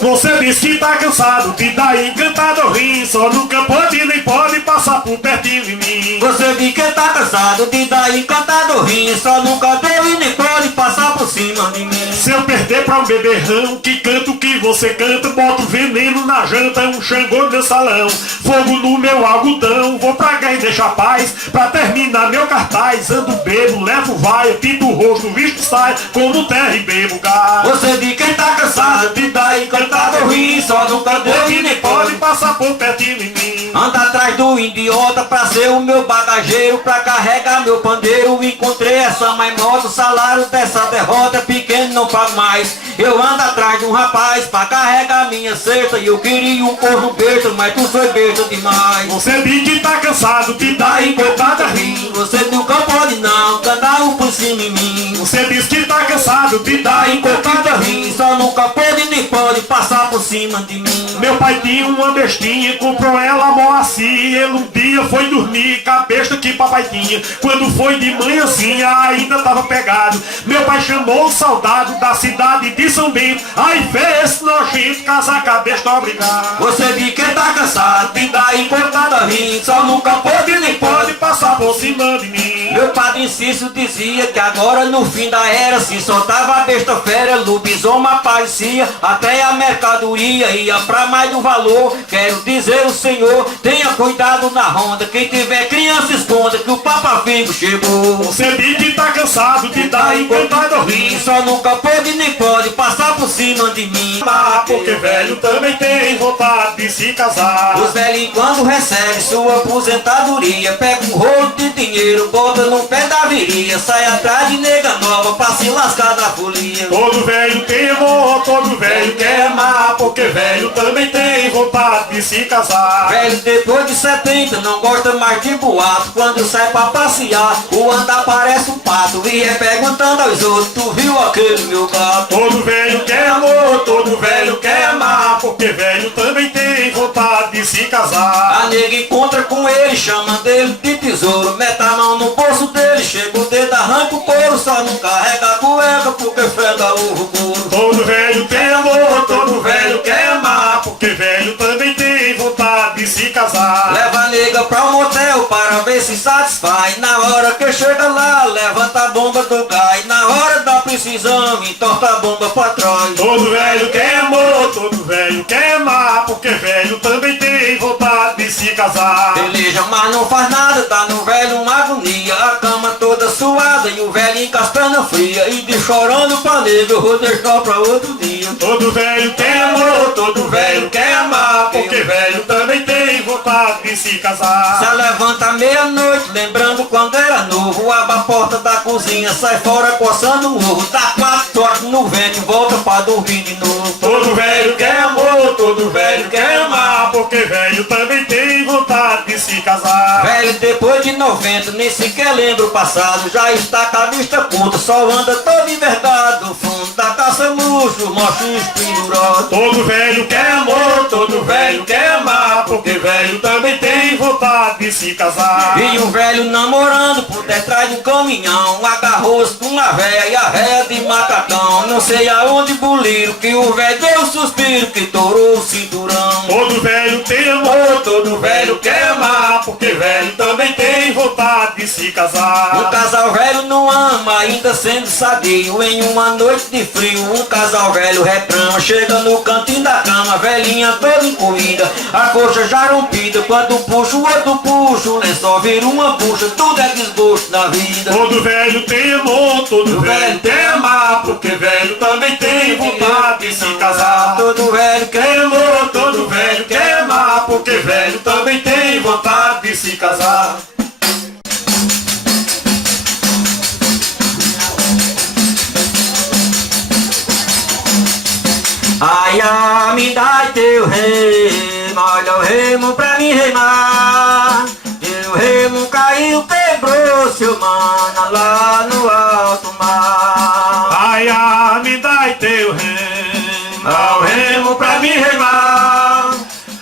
Você diz que tá cansado de dar encantado rir, só nunca pode nem pode passar por pertinho de mim. Você diz que tá cansado de dar encantado rir, só nunca deu e nem pode passar por cima de mim. Se eu perder pra um beberrão que canta o que você canta, boto veneno na janta, um Xangô no meu salão, fogo no meu algodão, vou pra guerra e deixo a paz, pra terminar meu cartaz. Ando bebo, levo vaia, pinto o rosto, visto saia, como terra e bebo gás. Você diz que tá cansado de dar encantado rir, só nunca deu e nem pode passar por pertinho de mim. anda atrás do idiota pra ser o meu bagageiro, pra carregar meu pandeiro. Encontrei essa maimota, o salário dessa derrota é pequeno, não pago mais. Eu ando atrás de um rapaz pra carregar minha cesta, e eu queria um corno besta, mas tu foi besta demais. Você diz que tá cansado de dar encantado rir, Você nunca pode não cantar um por cima em mim. você diz que tá cansado de dar encantado rir, Só nunca pode nem pode passar por cima de mim. meu pai tinha uma bestinha, comprou ela moacir. Ele um dia foi dormir com a besta que papai tinha. Quando foi de manhãzinha ainda tava pegado. Meu pai chamou o soldado da cidade de São Bento. Aí fez esse nojento casar com a besta obrigado. Você diz que tá cansado de dar encantado rir, só nunca pode nem pode Passar por cima de mim. Meu padre Cício dizia que agora no fim da era se soltava a besta fera, lobisomem aparecia, até a mercadoria ia pra mais do valor. Quero dizer o senhor, tenha cuidado na ronda, quem tiver criança esconda que o Papa Figo chegou. Você diz que tá cansado de dar encantado rir, Só nunca pode nem pode passar por cima de mim. porque velho também tem vontade de se casar. Os velhos quando recebem sua aposentadoria, pega um rolo de dinheiro, bota no pé da viria, sai atrás de nega nova pra se lascar da folia. Todo velho tem amor, todo velho quer amar, porque velho também tem vontade de se casar. Velho depois de 70 não gosta mais de boato, quando sai pra passear o andar parece um pato, e é perguntando aos outros, tu viu aquele meu gato? Todo velho quer amor, todo velho quer amar, porque velho também tem vontade de se casar. A nega encontra com ele, chama dele de tesouro, mete a mão no bolso dele, chega o dedo, arranca o couro, só não carrega a cueca porque frega o couro. Todo velho tem amor, todo velho quer amar, porque velho também tem vontade de se casar. Leva a nega pra um motel para ver se satisfaz. Na hora que chega lá, levanta a bomba do gás. Na hora da precisão, entorta a bomba pra trás. Todo velho quer amor, todo velho quer amar, porque velho também tem vontade de se casar. Peleja, mas não faz nada, tá no velho uma agonia. A cama toda suada e o velho encastando fria. E de chorando pra nega, eu vou deixar pra outro dia. Todo velho tem amor, todo velho quer amar, porque velho também tem vontade de se casar. Se levanta à meia-noite, lembrando quando era novo, abre a porta da cozinha, sai fora coçando um ovo, dá 4 toques no vento e volta pra dormir de novo. Todo velho quer amor, todo velho quer amar, porque velho também tem vontade de se casar. Velho depois de 90, nem sequer lembra o passado, já está com a vista curta, só anda todo envergado, no fundo da caça murcho, machos pendurados. Todo velho quer amor, todo velho quer amar, porque velho também tem vontade de se casar. E um velho namorando por detrás do caminhão, agarrou-se com uma véia e a véia de macacão. Não sei aonde buliram, que o velho deu um suspiro, que torou o cinturão. Todo velho tem amor, todo velho quer amar, porque velho também tem vontade de se casar. Um casal velho não ama, ainda sendo sadio. Em uma noite de frio, um casal velho reclama, chega no cantinho da cama, velhinha toda encolhida, a coxa já rompida. Quando puxa o outro puxa, o lençol vira uma bucha, tudo é desgosto da vida. Todo velho tem amor, todo velho quer amar, porque velho também tem vontade de se casar. Todo velho quer amor, todo velho quer amar, porque velho também tem vontade de se casar. Ai, me dá teu remo, olha o remo pra mim remar. E o remo caiu, quebrou seu mana lá no alto mar. Ai, me dá teu remo, dá o remo pra mim remar.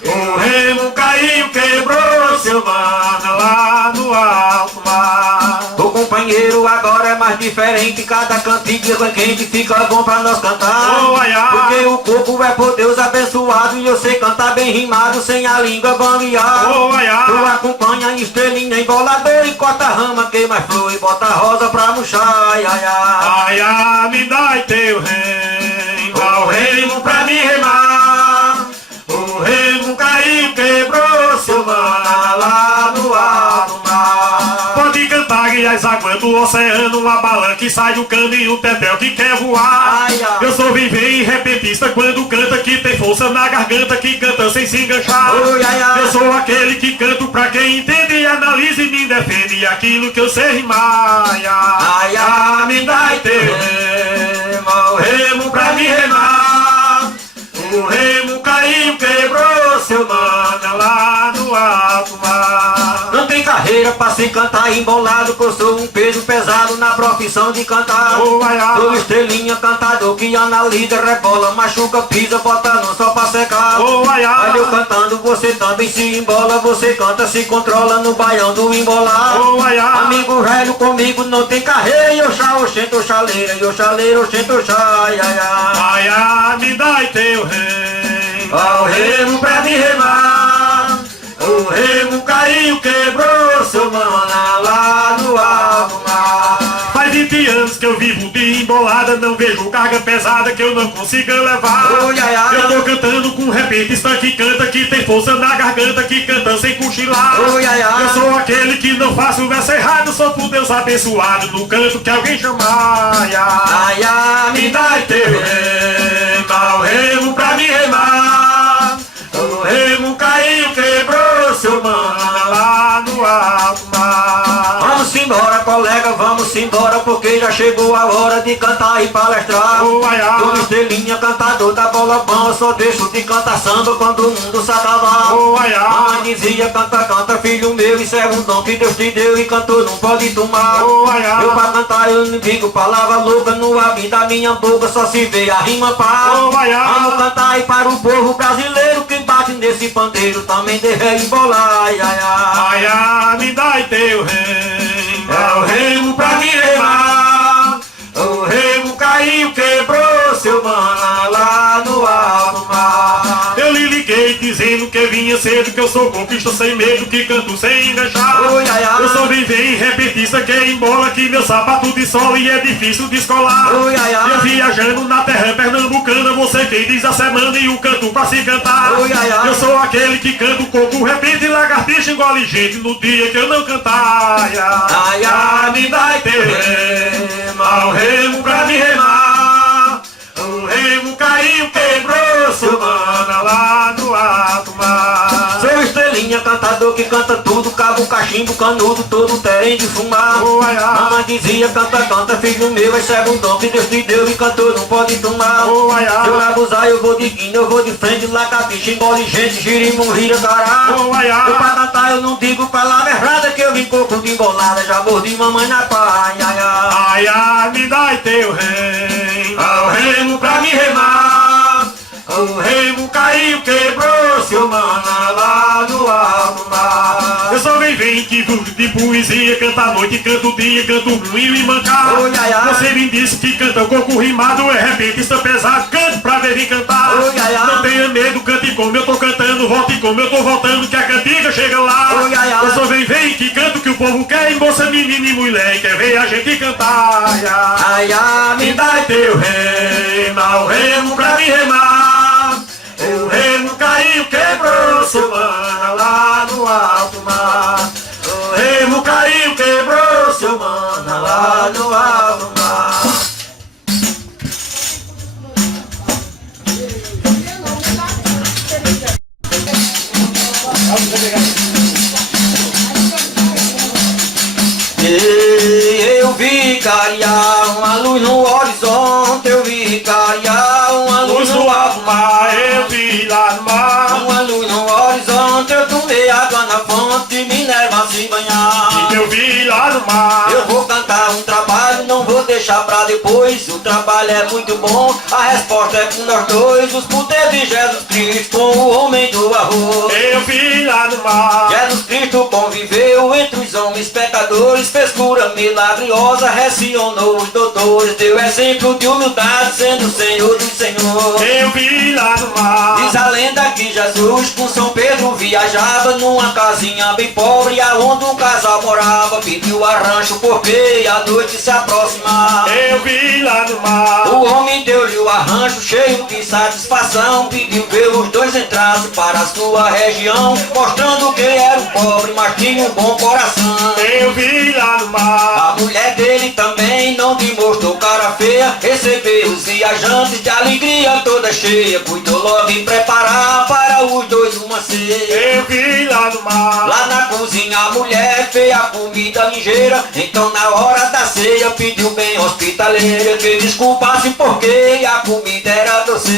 O remo caiu, quebrou seu mana lá no alto mar. O companheiro agora é mais diferente, cada cantiga quente fica bom pra nós cantar. Oh, ai, ai. Porque o corpo é por Deus abençoado. bem rimado, sem a língua bambear. Oh, ai, ai. Tu acompanha estrelinha, embolador e corta rama, queima flor e bota rosa pra murchar. Ai, ai, ai. Ai, ai, me dá teu remo, ao remo pra me remar. O remo caiu, quebrou seu mana lá no alto mar. Pode cantar que as águas do oceano, uma bala que sai do cano e um tetel que quer voar. Ai, ai. Eu sou vivém e repentista quando canta, que tem força na garganta, que canta sem se enganchar. Oi, ai, ai. Eu sou aquele que canto pra quem entende, analisa e me defende aquilo que eu sei rimar. Ai, Ai, ai, me dá teu remo, ao remo pra me remar. O remo caiu, quebrou seu mana lá no alto mar. Não tem carreira pra se cantar embolado, que eu sou um peso pesado na profissão de cantar. Oh, ai, ai. Sou estrelinha, cantador que analisa, rebola, machuca, pisa, bota no só pra secar. Oh, ai, ai. Mas eu cantando, você também se embola, você canta, se controla no baião do embolar. Oh, ai, ai. Amigo velho comigo não tem carreira, e eu chá, oxente, oxaleira, e eu chaleira, oxente, oxá, ai, ai, ai. Ai, ai, me dá teu remo, Ao remo pra me remar. o remo caiu, quebrou seu mana lá no alto mar. Faz 20 anos que eu vivo de embolada, não vejo carga pesada que eu não consiga levar. Oh, ai, ai. Eu tô cantando com repentista que canta, que tem força na garganta, que canta sem cochilar. Oh, ai, ai. Eu sou aquele que não faço o verso errado, sou por Deus abençoado no canto que alguém chamar. Ai, ai. Ai, ai, Me dá teu remo, ao remo pra me remar. O remo caiu, quebrou seu mana lá no alto mar. Vamos embora, colega, vamos embora, porque já chegou a hora de cantar e palestrar. Oh, ai, ai. Todo estrelinha, cantador da bola bom, eu só deixo de cantar samba quando o mundo se acabar. Oh, ai, ai. Mamãe dizia, canta, canta, filho meu, isso é um dom que Deus te deu e cantor não pode tomar. Oh, ai, ai. Eu pra cantar eu não digo palavra louca, no abrir da minha boca só se vê a rima pá. Oh, ai, ai. Vamos cantar e para o povo brasileiro que bate nesse pandeiro também deve embolar. Ai, ai, ai. Ai, ai, me dá teu remo, ao remo pra me remar. O remo caiu, quebrou seu mana lá no alto mar. Eu lhe liguei dizendo que vinha cedo, que eu sou conquista sem medo, que canto sem enganchar. Oi, ai, ai. Eu sou vivém repentista que embola, que meu sapato de sol e é difícil descolar. Oi, ai, ai. Eu viajando na terra pernambucana, você quem diz a semana e o canto pra se cantar. Oi, ai, ai. Eu sou aquele que canta o coco, repente lagartixa engole gente no dia que eu não cantar. Ai, Ai, ai. me dá teu remo, ao remo pra me remar. O remo caiu, quebrou seu mana lá no alto mar. Sou estrelinha, cantador que canta tudo, cabo, cachimbo, canudo, todo terem de fumar. Oh, ai, ai. Mamãe dizia, canta, canta, filho meu, esse é um dom que Deus te deu e cantor não pode tomar. Oh, ai, ai. Se eu abusar, eu vou de guina, eu vou de frente, lagartixa, engole gente, girimum, rira, cará. Oh, ai, ai. Eu pra cantar eu não digo palavra errada, que eu vim coco de embolada, já mordi mamãe na pá, ai, ai, ai. Ai, ai, me dá teu remo, ao remo pra me remar. O remo caiu, quebrou seu mana lá no alto mar. Eu sou vivém que vivo de poesia, canta a noite, canto o dia, canto o ruim e mancar. Oi, ai, ai. Você me disse que canta o coco rimado, é repentista pesado, canto pra ver vir cantar. Oi, ai, ai. Não tenha medo, cante como eu tô cantando, volte como eu tô voltando, que a cantiga chega lá. Oi, ai, ai. Eu sou vem que canto o que o povo quer, e moça, menina e mulher, quer ver a gente cantar. Ai, ai. Ai, ai, Me dá teu remo, ao remo pra me remar. O remo caiu, quebrou seu mana lá no alto mar. O remo caiu, quebrou seu mana lá no alto mar. Eu vi clarear uma luz no horizonte, eu vi clarear uma luz no alto mar. Eu vi lá no mar. Uma luz no horizonte, eu tomei água na fonte, me leva a se banhar. Eu vi lá no mar. Eu vou cantar um trabalho, não não vou deixar pra depois. O trabalho é muito bom, a resposta é com nós dois. Os poderes de Jesus Cristo com o homem do arroz. Eu vi lá no mar. Jesus Cristo conviveu entre os homens pecadores, fez cura milagrosa, ressionou os doutores, deu exemplo de humildade, sendo o Senhor dos Senhores. Eu vi lá no mar. Diz a lenda que Jesus com São Pedro viajava numa casinha bem pobre, aonde um casal morava, pediu arranjo porque a noite se aproximava. Eu vi lá no mar. O homem deu-lhe o arranjo cheio de satisfação, pediu que os dois entrassem para a sua região, mostrando que era um pobre, mas tinha um bom coração. Eu vi lá no mar. A mulher dele também não demonstrou cara feia, recebeu os viajantes de alegria toda cheia, cuidou logo em preparar para os dois uma ceia. Eu vi lá no mar. Lá na cozinha a mulher fez a comida ligeira, então na hora da ceia pediu bem hospitaleira que desculpasse porque a comida era doce.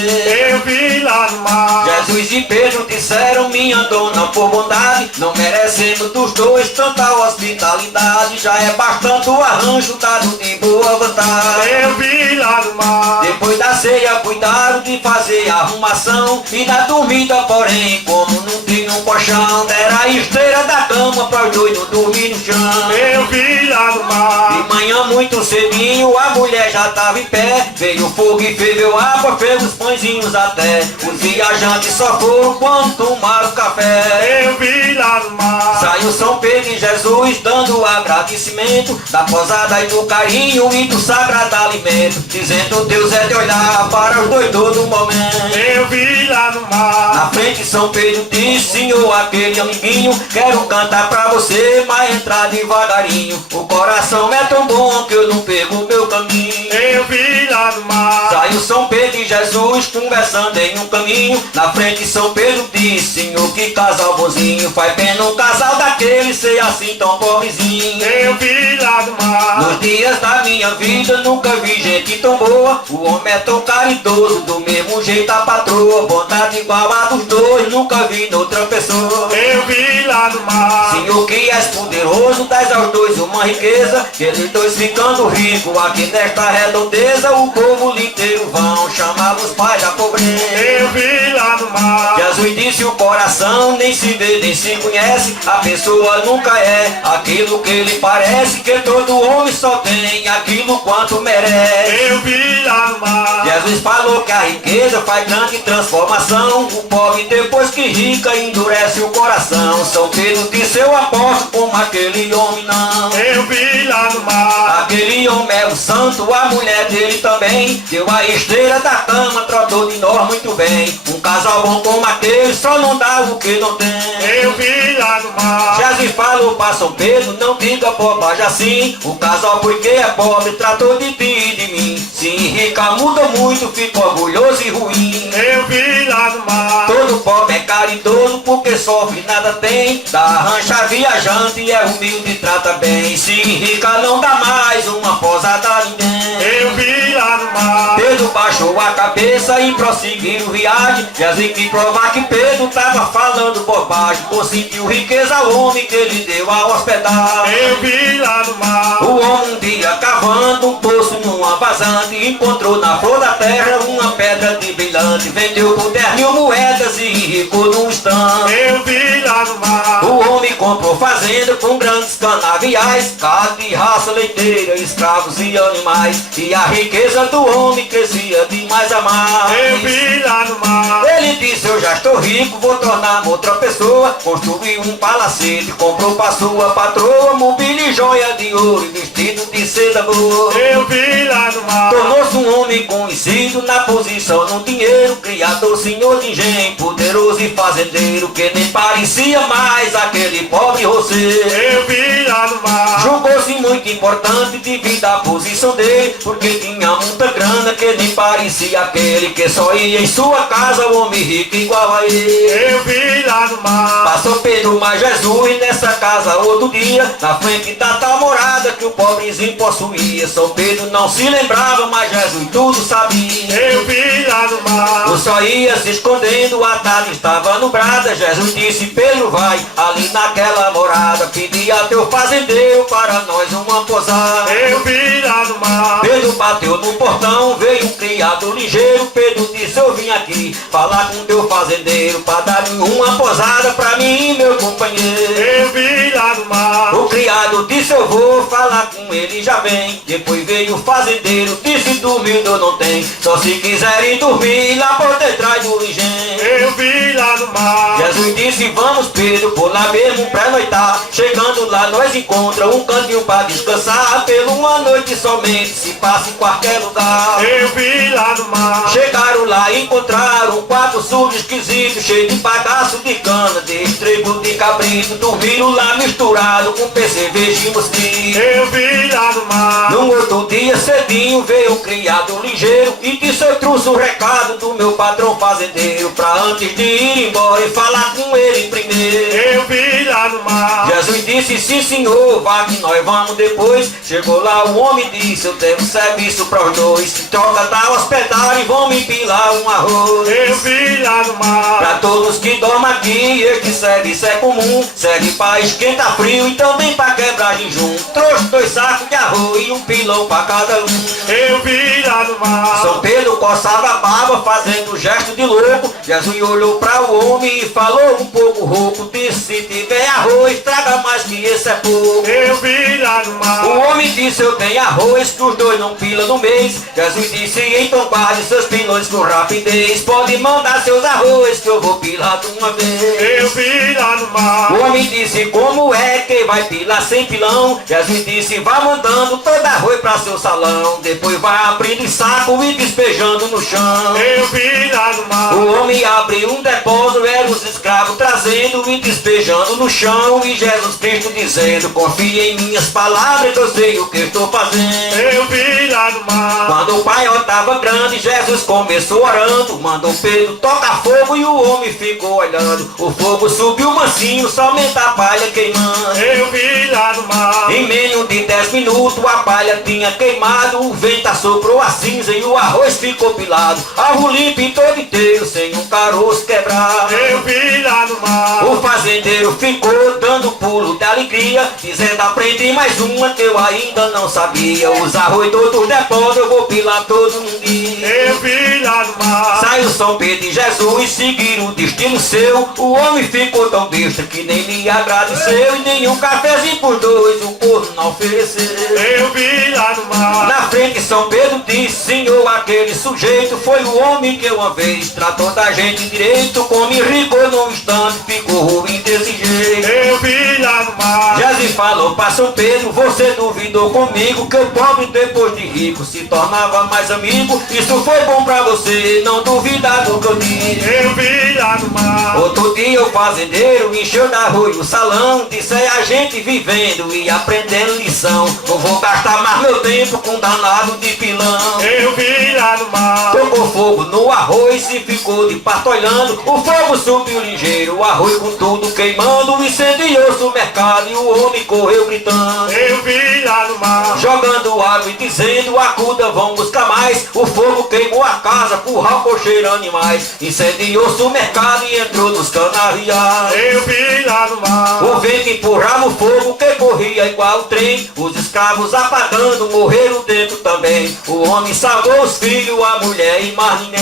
Eu vi lá no mar. Jesus e Pedro disseram, minha dona, por bondade, não merecemos dos dois tanta hospitalidade, já é bastante o arranjo dado de boa vontade. Eu vi lá no mar. Depois da ceia cuidaram de fazer a arrumação, e na dormida porém, como não tinha um colchão, era a esteira da cama para os dois não dormir no chão. Eu vi lá no mar. De manhã muito cedinho a mulher já estava em pé, veio o fogo e ferveu água, fez os pãezinhos até. Os viajantes só foram quando tomaram café. Eu vi lá no mar. Saiu São Pedro e Jesus dando agradecimento da posada e do carinho e do sagrado alimento, dizendo Deus é de olhar para os dois todo momento. Eu vi lá no mar. Na frente São Pedro disse, Senhor, aquele amiguinho, quero cantar pra você, mas entrar devagarinho. O coração é tão bom que eu não perco o meu caminho. Eu vi lá no mar. Saiu São Pedro e Jesus conversando em um caminho. Na frente São Pedro disse, Senhor, que casal bonzinho, faz pena um casal daquele ser assim tão pobrezinho. Eu vi lá no mar. Nos dias da minha vida nunca vi gente tão boa, o homem é tão caridoso, do mesmo jeito a patroa, bondade igual a dos dois, nunca vi noutra pessoa. Eu vi lá no mar. Senhor que és poderoso, dás aos dois uma riqueza, que eles dois ficando ricos, aqui nesta redondeza, o povo inteiro vão chamar os pais da pobreza. Eu vi lá no mar. Jesus disse, o coração nem se vê, nem se conhece, a pessoa nunca é aquilo que ele parece, que todo homem só tem aquilo quanto merece. Eu vi lá no mar. Jesus falou que a riqueza faz grande transformação, o pobre depois que rica endurece o coração. São Pedro disse, eu aposto como aquele homem não. Eu vi lá no mar. Aquele homem é o santo, a mulher dele também, deu a esteira da cama, tratou de nós muito bem. Um casal bom como aquele só não dá o que não tem. Eu vi lá no mar. Jesus falou para São Pedro, não diga bobagem assim, o casal porque é pobre tratou de ti e de mim. Se rica muda muito, fica orgulhoso e ruim. Eu vi lá no mar. Todo pobre é caridoso porque sofre nada tem, dá rancha viajante e é humilde e trata bem. Se rica não dá mais uma posada a ninguém. Eu vi lá no mar. Pedro baixou a cabeça e prosseguiu viagem. Jesus que provar que Pedro tava falando bobagem, conseguiu riqueza ao homem que ele deu a hospedagem. Eu vi lá no mar. O homem um dia cavando um poço numa vazante, encontrou na flor da terra uma pedra de brilhante, vendeu por 10.000 moedas e enricou num instante. Eu vi lá no mar. O homem comprou fazenda com grandes canaviais, gado de raça leiteira, escravos e animais, e a riqueza do homem crescia de mais a mais. Eu vi lá no mar. Ele disse, eu já estou rico, vou tornar-me outra pessoa. Construiu um palacete, comprou para sua patroa mobília e joia de ouro e vestido de seda boa. Eu vi lá no mar. Tornou-se um homem conhecido na posição no dinheiro, criador, senhor de engenho, poderoso e fazendeiro, que nem parecia mais aquele pobre roceiro. Eu vi lá no mar. Julgou-se muito importante devido à posição dele, porque tinha muita grana, que nem parecia aquele que só ia em sua casa, o homem rico igual a ele. Eu vi lá no mar. Passou Pedro mais Jesus nessa casa outro dia, na frente da tal morada que o pobrezinho possuía. São Pedro não se lembrava, mas Jesus tudo sabia. Eu vi lá no mar. mar. O sol ia se escondendo, a tarde estava nublada. Jesus disse: Pedro, vai ali naquela morada, pedir a teu fazendeiro para nós uma posada. Eu vi lá no mar. Pedro bateu no portão, veio um criado ligeiro. Pedro disse: eu vim aqui falar com teu fazendeiro para dar-me uma posada pra mim e meu companheiro. Eu vi lá no mar. O criado disse: eu vou falar com ele, já vem. Depois veio o fazendeiro, disse: dormido não tem, só se quiserem dormir lá por detrás do engenho. Eu vi lá no mar. Jesus disse: vamos Pedro, por lá mesmo pra noitar. Chegando lá nós encontra um cantinho pra descansar. Pela uma noite somente se passa em qualquer lugar. Eu vi lá no mar. Chegaram lá e encontraram um quarto sujo esquisito, cheio de bagaço de cana, de estrebo de cabrito. Dormiram lá misturado com cerveja e mosquito. Eu vi lá no mar. No outro dia cedinho veio o criado ligeiro e disse: eu trouxe o recado do meu patrão fazendeiro, pra antes de ir embora e falar com ele primeiro. Eu vi lá no mar. Jesus disse: sim senhor, vá que nós vamos depois. Chegou lá o homem e disse: eu tenho serviço para os dois, troca da hospedagem, vão me pilar um arroz. Eu vi lá no mar. Pra todos que dormem aqui, este serviço é comum, serve pra esquentar frio e também pra quebrar jejum. Trouxe 2 sacos de arroz e um pilão pra cada um. Eu vi lá no mar. São Pedro coçava a barba, fazendo gesto de louco. Jesus olhou pra o homem e falou um pouco rouco, disse: se tiver arroz, traga mais que esse é pouco. Eu vi lá no mar. O homem disse: eu tenho arroz, que os dois não pila no mês. Jesus disse: então guarde seus pilões com rapidez. Pode mandar seus arroz, que eu vou pilar de uma vez. Eu vi lá no mar. O homem disse: como é que vai pilar sem pilão? Jesus disse: vá mandando todo arroz pra seu salão. Depois vai abrindo o saco e despejando no chão. Eu vi lá no mar. O homem abriu um depósito, eram os escravos trazendo e despejando no chão. E Jesus Cristo dizendo: confia em minhas palavras, eu sei o que estou fazendo. Eu vi lá no mar. Quando o paiol estava grande, Jesus começou orando, mandou Pedro tocar fogo e o homem ficou olhando. O fogo subiu mansinho, somente a palha queimando. Eu vi lá no mar. Em menos de 10 minutos a palha tinha queimado, o vento assoprou a cinza e o arroz ficou pilado. Arro limpo e todo inteiro, sem um caroço quebrado. Eu vi lá no mar. O fazendeiro ficou dando pulo de alegria, dizendo: aprendi mais uma que eu ainda não sabia. Os arroz do depósito eu vou pilar todo um dia. Eu vi lá no mar. Saiu São Pedro e Jesus, seguiram o destino seu. O homem ficou tão besta que nem lhe agradeceu, e nem um cafezinho por dois o povo não ofereceu. Eu vi lá no mar. Na frente São Pedro disse: Senhor, aquele sujeito foi o homem que uma vez tratou da gente direito, como enricou num instante, ficou ruim desse jeito. Eu vi lá no mar. Jesus falou para São Pedro: você duvidou comigo que o pobre depois de rico se tornava mais amigo? Isso foi bom pra você, não duvidar do que eu disse. Eu vi lá no mar. Outro dia o fazendeiro encheu de arroz o salão, disse: é a gente vivendo e aprendendo lição, não vou gastar mais meu tempo com danado de pilão. Eu vi lá no mar. Tocou fogo no arroz e ficou de parto olhando. O fogo subiu ligeiro, o arroz com tudo queimando. Incendiou-se o mercado e o homem correu gritando. Eu vi lá no mar. Jogando água e dizendo: acuda, vão buscar mais. O fogo queimou a casa, curral, cocheiro, animais. Incendiou-se o mercado e entrou nos canaviais. Eu vi lá no mar. O vento empurrava o fogo que corria igual o trem. Os escravos apagando, morreram dentro também. O homem salvou os filhos, a mulher e mais ninguém.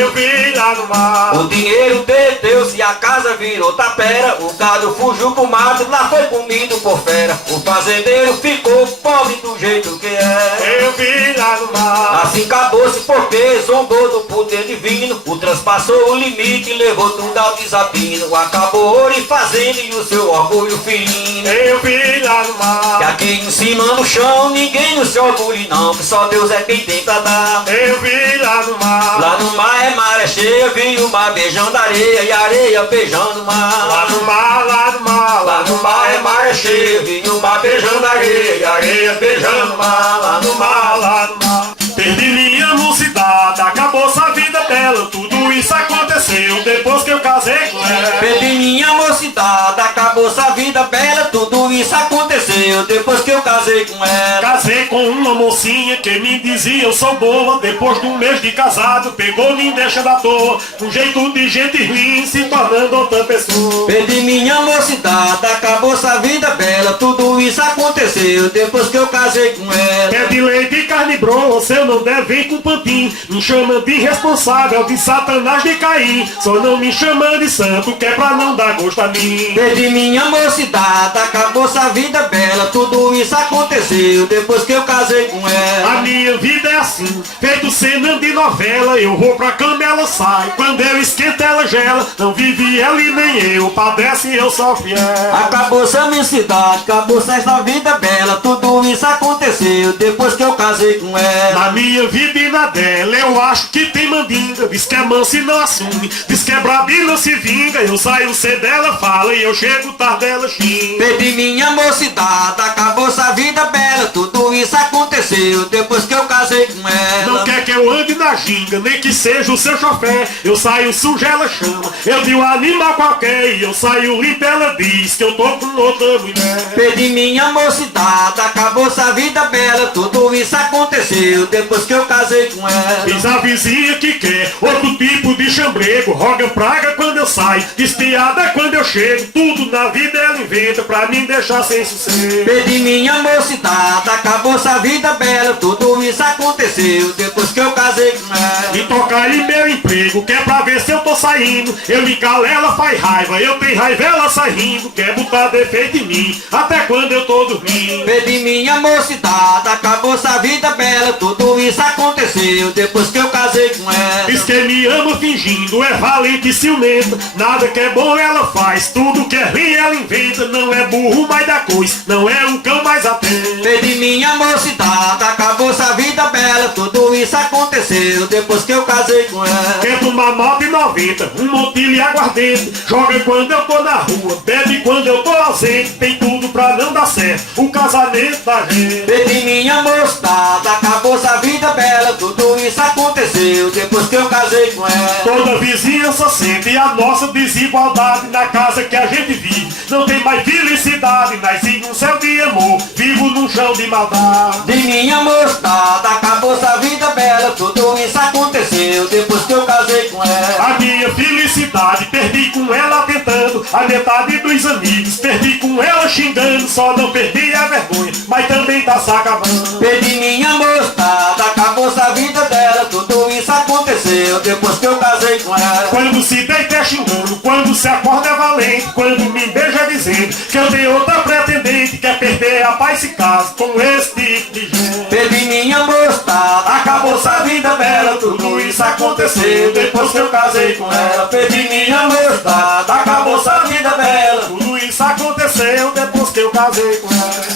Eu vi lá no mar. O dinheiro deteu-se e a casa virou tapera. O gado fugiu pro mato, lá foi comido por fera. O fazendeiro ficou pobre do jeito que é. Eu vi lá no mar. Assim acabou-se porque zombou do poder divino. O transpassou o limite e levou tudo ao desabino. Acabou ouro e fazenda e o seu orgulho fino. Eu vi lá no mar. Que aqui em cima no chão ninguém não se orgulhe não, que só Deus é quem tem pra dar. Eu vi lá no mar. Lá no mar é maré cheia, vi o mar beijando areia e areia beijando o mar. Lá no mar, lá no mar. Lá no mar é maré cheia, vi o mar beijando areia e areia beijando o mar. Lá no mar, lá no mar. Perdi minha mocidade, acabou essa vida bela. Tudo isso aconteceu depois que eu casei com ela. perdi minha mocidade, acabou-se a vida bela. Tudo isso aconteceu depois que eu casei com ela. Casei com uma mocinha que me dizia eu sou boa. Depois de um mês de casado, pegou me deixa da toa. Um jeito de gente ruim, se tornando outra pessoa. Perdi minha mocidade, acabou-se a vida bela. Tudo isso aconteceu depois que eu casei com ela. Pé de leite e carne grossa, eu não deve vir com pampim. Me chama de irresponsável, de Satanás, de Caim. Só não me chama de santo, que é pra não dar gosto a mim. Perdi minha mocidade, acabou-se a vida bela. Tudo isso aconteceu depois que eu casei com ela. A minha vida é assim, feito cena de novela. Eu vou pra cama, ela sai. Quando eu esquento, ela gela. Não vive ela e nem eu, padece eu sou fiel. Acabou-se a minha cidade, acabou-se esta vida bela. Tudo isso aconteceu depois que eu casei com ela. Na minha vida e na dela, eu acho que tem mandinga. Diz que é mansa e não assume, diz que é braba e não se vinga. Eu saio cedo, ela fala, e eu chego tarde, ela xinga. Perdi minha mocidade, acabou-se a vida bela. Tudo isso aconteceu depois que eu casei com ela. Não quer que eu ande na ginga, nem que seja o seu chofé. Eu saio sujo, ela chama, eu vi um animal qualquer. E eu saio limpo, ela diz que eu tô com outra mulher. Perdi minha mocidade, acabou-se a vida bela. Tudo isso aconteceu depois que eu casei com ela. Diz a vizinha que quer outro tipo de chambrego. Roga praga quando eu saio, diz piada quando eu chego. Tudo na vida ela inventa pra me deixar sem sossego. Perdi minha mocidade, acabou-se a vida bela. Tudo isso aconteceu depois que eu casei com ela. E tocar em meu emprego, quer pra ver se eu tô saindo. Eu me calo, ela faz raiva, eu tenho raiva, ela sai rindo. Quer botar defeito em mim, até quando eu tô dormindo. Perdi minha mocidade, acabou-se a vida bela. Tudo isso aconteceu depois que eu casei com ela. Diz que me ama fingindo, é valente e ciumenta. Nada que é bom ela faz, tudo que é ruim ela inventa. Não é burro, mas dá coisa, não é um cão mais atento. Perdi minha mocidade, acabou-se a vida bela. Tudo isso aconteceu depois que eu casei com ela. Quer tomar 9,90, um montilho e aguardente. Joga quando eu tô na rua, bebe quando eu tô ausente. Tem tudo pra não dar certo, o casamento da gente. Perdi minha mocidade, acabou-se a vida bela. Tudo isso aconteceu depois que eu casei com ela. Toda vizinhança sente a nossa desigualdade. Na casa que a gente vive não tem mais felicidade. Nasci num céu de amor, vivo num chão de maldade. De minha mocidade, acabou-se a vida bela. Tudo isso aconteceu depois que eu casei com ela. A minha felicidade perdi com ela tentando. A metade dos amigos perdi com ela xingando. Só não perdi a vergonha, mas também tá se acabando. Perdi minha mocidade, acabou-se a vida dela. Tudo isso aconteceu depois que eu casei com ela. Quando se deita é xingando, quando se acorda é valente. Quando me beija dizendo que eu tenho outra pretendente. Quer perder a paz se casa com esse tipo de gente. Perdi minha mocidade, acabou-se a vida bela. Tudo isso aconteceu depois que eu casei com ela. Perdi minha mocidade, acabou-se a vida bela. Tudo isso aconteceu depois que eu casei com